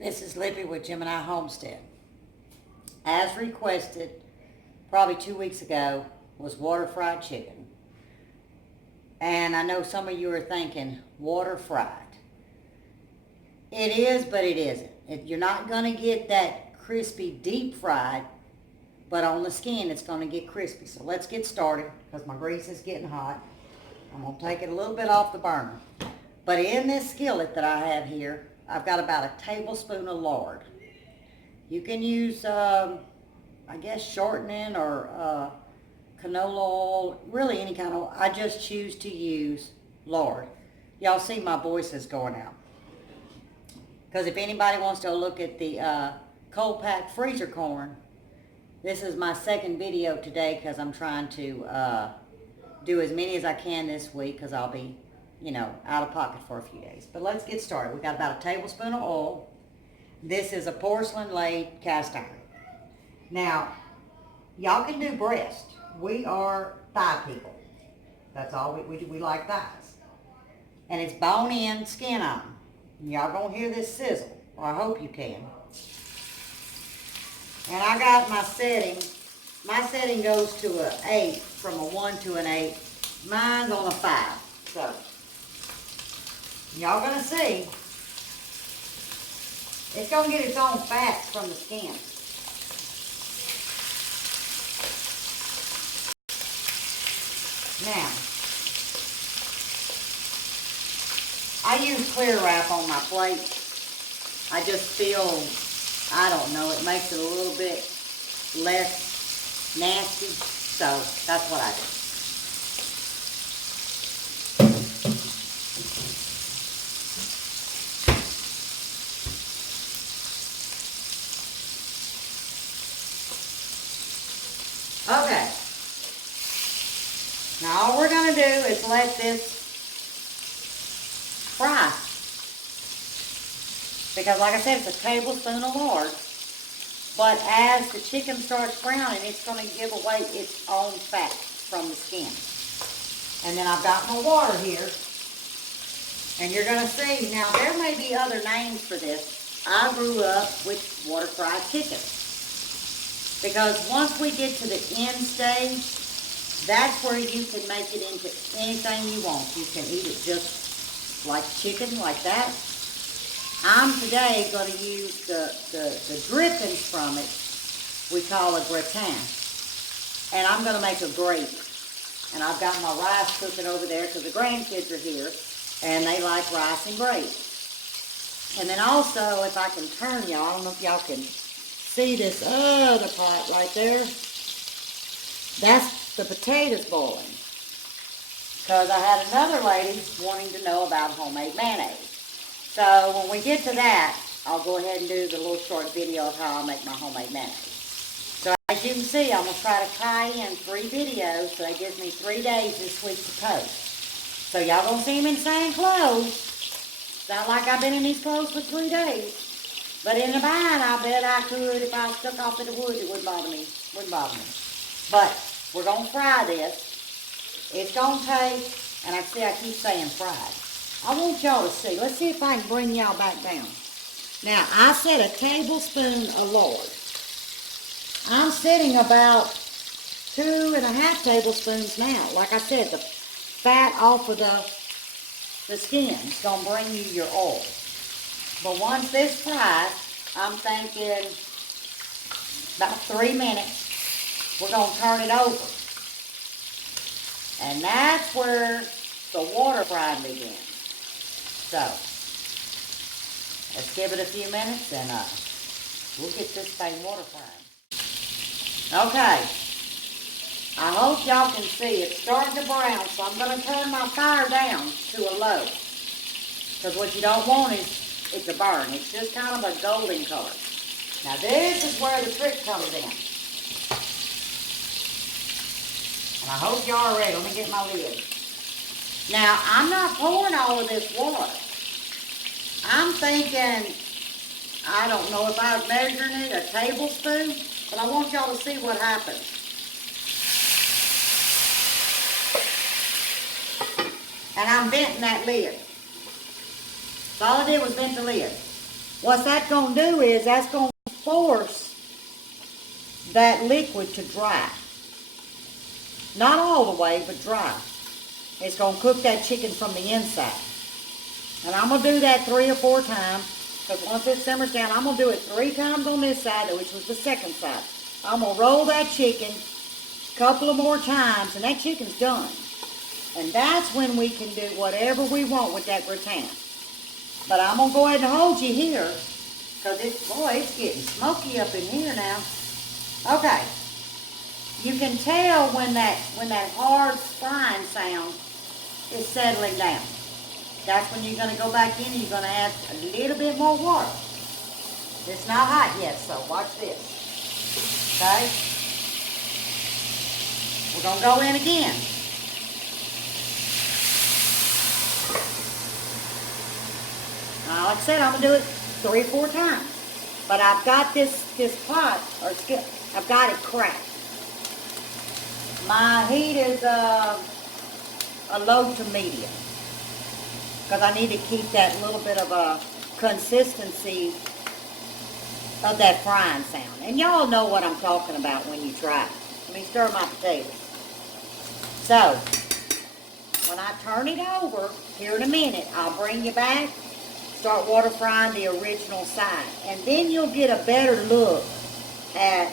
This is Lippy with Gemini Homestead. As requested, probably 2 weeks ago, was water fried chicken. And I know some of you are thinking, water fried. It is, but it isn't. You're not going to get that crispy deep fried, but on the skin it's going to get crispy. So let's get started because my grease is getting hot. I'm going to take it a little bit off the burner. But in this skillet that I have here, I've got about a tablespoon of lard. You can use, I guess, shortening or canola oil, really any kind of, I just choose to use lard. Y'all see my voice is going out. Because if anybody wants to look at the cold pack freezer corn, this is my second video today because I'm trying to do as many as I can this week because I'll be, out of pocket for a few days. But let's get started. We've got about a tablespoon of oil. This is a porcelain laid cast iron. Now, y'all can do breast. We are thigh people. That's all we like thighs. And it's bone in, skin on. Y'all gonna hear this sizzle, or I hope you can. And I got my setting. My setting goes to an 8, from a 1 to an 8. Mine's on a 5. So, y'all gonna see. It's gonna get its own fats from the skin. Now, I use clear wrap on my plate. I just feel, I don't know, it makes it a little bit less nasty. So that's what I do. Okay. Now all we're going to do is let this fry. Because like I said, it's a tablespoon of lard. But as the chicken starts browning, it's going to give away its own fat from the skin. And then I've got my water here. And you're going to see, now there may be other names for this. I grew up with water fried chicken. Because once we get to the end stage, that's where you can make it into anything you want. You can eat it just like chicken, like that. I'm today going to use the drippings from it, we call a gratin. And I'm going to make a grape. And I've got my rice cooking over there because the grandkids are here, and they like rice and grapes. And then also, if I can turn y'all, I don't know if y'all can see this other pot right there. That's the potatoes boiling. Because I had another lady wanting to know about homemade mayonnaise. So when we get to that, I'll go ahead and do the little short video of how I make my homemade mayonnaise. So as you can see, I'm going to try to tie in 3 videos, so that gives me 3 days this week to post. So y'all going to see me in the same clothes. It's not like I've been in these clothes for 3 days. But in the bind, I bet I could, if I stuck off in the woods, it wouldn't bother me. But we're going to fry this. It's going to take, and I keep saying fried. I want y'all to see. Let's see if I can bring y'all back down. Now, I said a tablespoon of lard. I'm setting about 2.5 tablespoons now. Like I said, the fat off of the skin is going to bring you your oil. But once this fries, I'm thinking about 3 minutes, we're going to turn it over. And that's where the water frying begins. So, let's give it a few minutes and we'll get this thing water fried. Okay. I hope y'all can see it's starting to brown, so I'm going to turn my fire down to a low. Because what you don't want is it to burn. It's just kind of a golden color. Now this is where the trick comes in. And I hope y'all are ready. Let me get my lid. Now, I'm not pouring all of this water. I'm thinking, I don't know if I was measuring it, a tablespoon, but I want y'all to see what happens. And I'm venting that lid. So all I did was vent the lid. What's that going to do is that's going to force that liquid to dry. Not all the way, but dry. It's going to cook that chicken from the inside. And I'm going to do that 3 or 4 times, because once it simmers down, I'm going to do it 3 times on this side, which was the second side. I'm going to roll that chicken a couple of more times, and that chicken's done. And that's when we can do whatever we want with that gratin. But I'm going to go ahead and hold you here, because it's getting smoky up in here now. Okay. You can tell when that hard frying sound is settling down. That's when you're going to go back in and you're going to add a little bit more water. It's not hot yet, so watch this. Okay? We're going to go in again. Now, like I said, I'm going to do it 3 or 4 times. But I've got this pot, or skip, I've got it cracked. My heat is a low to medium, because I need to keep that little bit of a consistency of that frying sound. And y'all know what I'm talking about when you try it. Let me stir my potatoes. So, when I turn it over, here in a minute, I'll bring you back, start water frying the original side. And then you'll get a better look at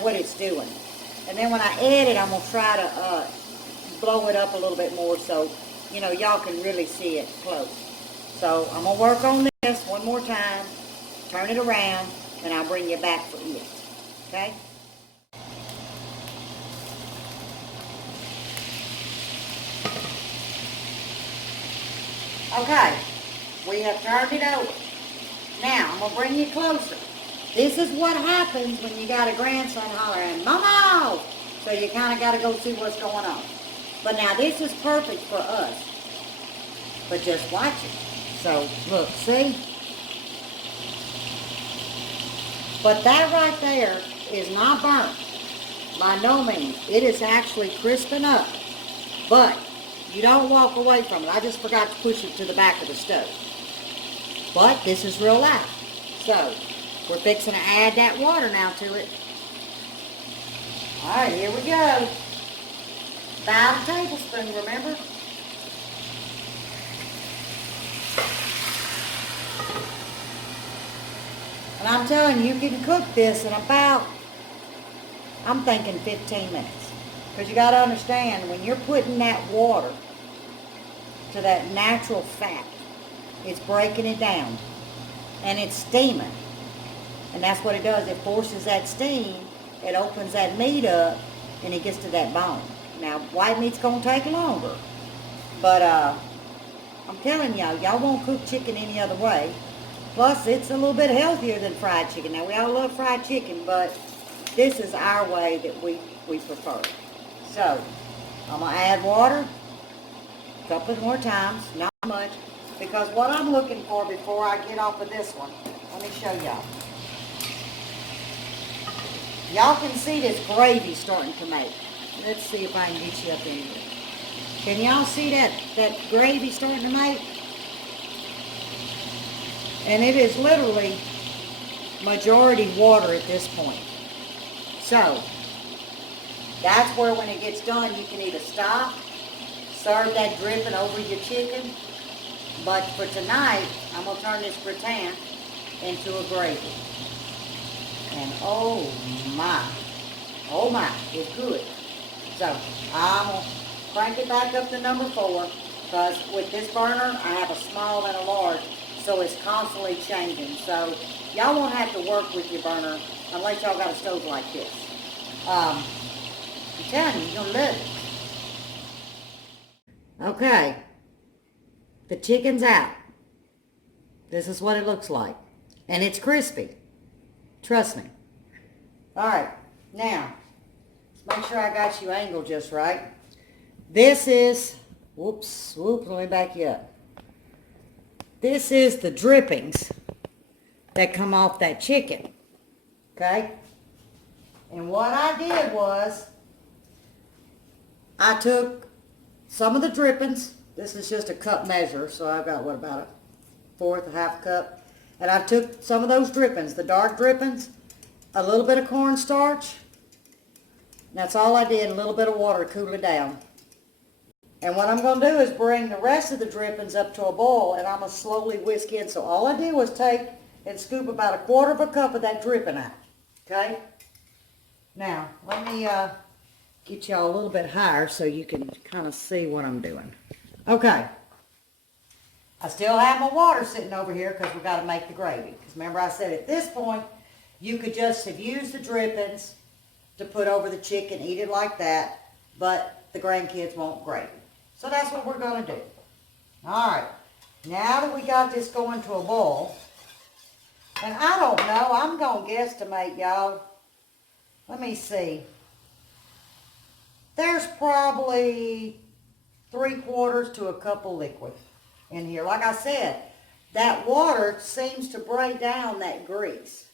what it's doing. And then when I add it, I'm going to try to blow it up a little bit more so, you know, y'all can really see it close. So I'm going to work on this one more time, turn it around, and I'll bring you back for it. Okay? Okay, we have turned it over. Now, I'm going to bring you closer. This is what happens when you got a grandson hollering, "Mama!" So you kind of got to go see what's going on. But now this is perfect for us. But just watch it. So, look, see? But that right there is not burnt. By no means. It is actually crisping up. But you don't walk away from it. I just forgot to push it to the back of the stove. But this is real life. So, we're fixing to add that water now to it. All right, here we go. About a tablespoon, remember? And I'm telling you, you can cook this in about, I'm thinking 15 minutes. Because you got to understand, when you're putting that water to that natural fat, it's breaking it down. And it's steaming. And that's what it does. It forces that steam. It opens that meat up, and it gets to that bone. Now, white meat's going to take longer. But I'm telling y'all, y'all won't cook chicken any other way. Plus, it's a little bit healthier than fried chicken. Now, we all love fried chicken, but this is our way that we prefer. So, I'm going to add water a couple more times, not much, because what I'm looking for before I get off of this one, let me show y'all. Y'all can see this gravy starting to make. Let's see if I can get you up in here. Can y'all see that gravy starting to make? And it is literally majority water at this point. So, that's where when it gets done, you can either stop, serve that dripping over your chicken. But for tonight, I'm going to turn this gratin into a gravy. And oh my, it's good. So I'm going to crank it back up to number 4, because with this burner, I have a small and a large, so it's constantly changing. So y'all won't have to work with your burner unless y'all got a stove like this. I'm telling you, you're going to love it. Okay, the chicken's out. This is what it looks like. And it's crispy. Trust me. All right, now, let's make sure I got you angled just right. This is, whoops, let me back you up. This is the drippings that come off that chicken, okay? And what I did was, I took some of the drippings. This is just a cup measure, so I've got, what, about a fourth, a half cup. And I took some of those drippings, the dark drippings, a little bit of cornstarch. That's all I did, a little bit of water to cool it down. And what I'm going to do is bring the rest of the drippings up to a boil, and I'm going to slowly whisk in. So all I did was take and scoop about 1/4 of a cup of that dripping out. Okay? Now, let me get y'all a little bit higher so you can kind of see what I'm doing. Okay. I still have my water sitting over here because we've got to make the gravy. Because remember I said at this point, you could just have used the drippings to put over the chicken, eat it like that, but the grandkids want gravy. So that's what we're going to do. All right. Now that we got this going to a boil, and I don't know, I'm going to guesstimate, y'all. Let me see. There's probably 3/4 to a cup of liquid in here. Like I said, that water seems to break down that grease.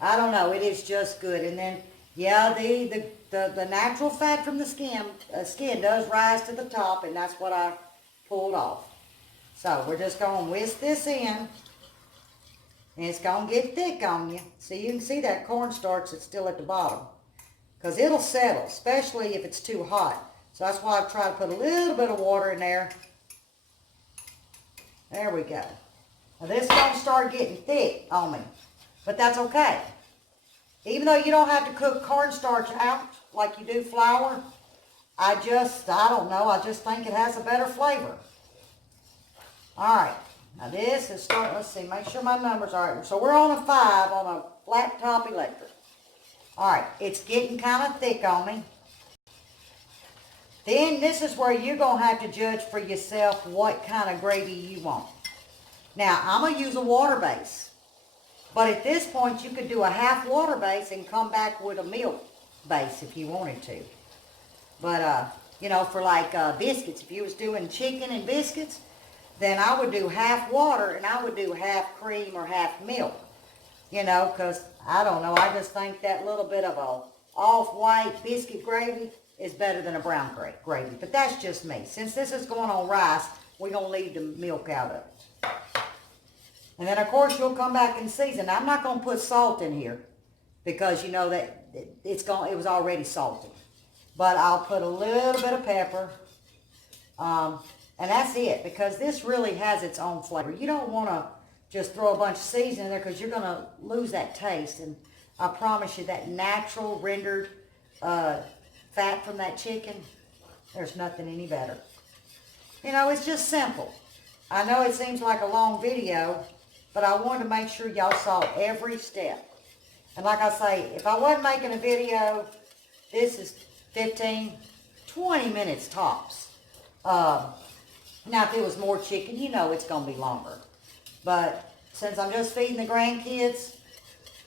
I don't know. It is just good. And then, yeah, the natural fat from the skin does rise to the top, and that's what I pulled off. So we're just going to whisk this in, and it's going to get thick on you. So you can see that cornstarch that's still at the bottom, because it'll settle, especially if it's too hot. So that's why I've tried to put a little bit of water in there. There we go. Now this is going to start getting thick on me, but that's okay. Even though you don't have to cook cornstarch out like you do flour, I don't know, I just think it has a better flavor. All right, now this is starting, let's see, make sure my numbers are right. So we're on a 5 on a flat top electric. All right, it's getting kind of thick on me. Then this is where you're going to have to judge for yourself what kind of gravy you want. Now, I'm going to use a water base. But at this point, you could do a half water base and come back with a milk base if you wanted to. But, you know, for like biscuits, if you was doing chicken and biscuits, then I would do half water and I would do half cream or half milk. You know, because, I don't know, I just think that little bit of a off-white biscuit gravy is better than a brown gravy. But that's just me. Since this is going on rice, we're going to leave the milk out of it. And then, of course, you'll come back and season. I'm not going to put salt in here because you know that it was already salted. But I'll put a little bit of pepper. And that's it, because this really has its own flavor. You don't want to just throw a bunch of seasoning in there because you're going to lose that taste. And I promise you that natural rendered fat from that chicken, there's nothing any better. You know, it's just simple. I know it seems like a long video, but I wanted to make sure y'all saw every step. And like I say, if I wasn't making a video, this is 15, 20 minutes tops. Now, if it was more chicken, you know it's going to be longer. But since I'm just feeding the grandkids,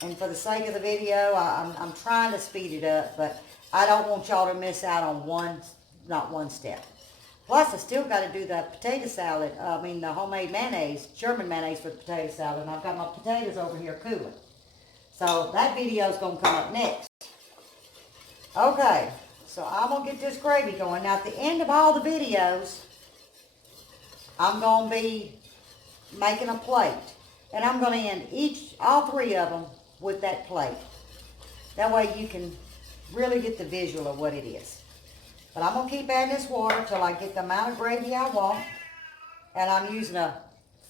and for the sake of the video, I'm trying to speed it up, but I don't want y'all to miss out on not one step. Plus, I still got to do the potato salad, the homemade mayonnaise, German mayonnaise for the potato salad. And I've got my potatoes over here cooling. So that video is going to come up next. Okay, so I'm going to get this gravy going. Now, at the end of all the videos, I'm going to be making a plate. And I'm going to end all 3 of them with that plate. That way you can really get the visual of what it is. But I'm going to keep adding this water until I get the amount of gravy I want. And I'm using a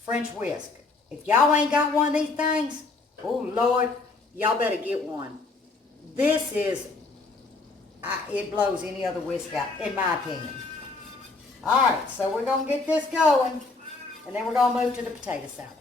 French whisk. If y'all ain't got one of these things, oh Lord, y'all better get one. This is, it blows any other whisk out, in my opinion. All right, so we're going to get this going. And then we're going to move to the potato salad.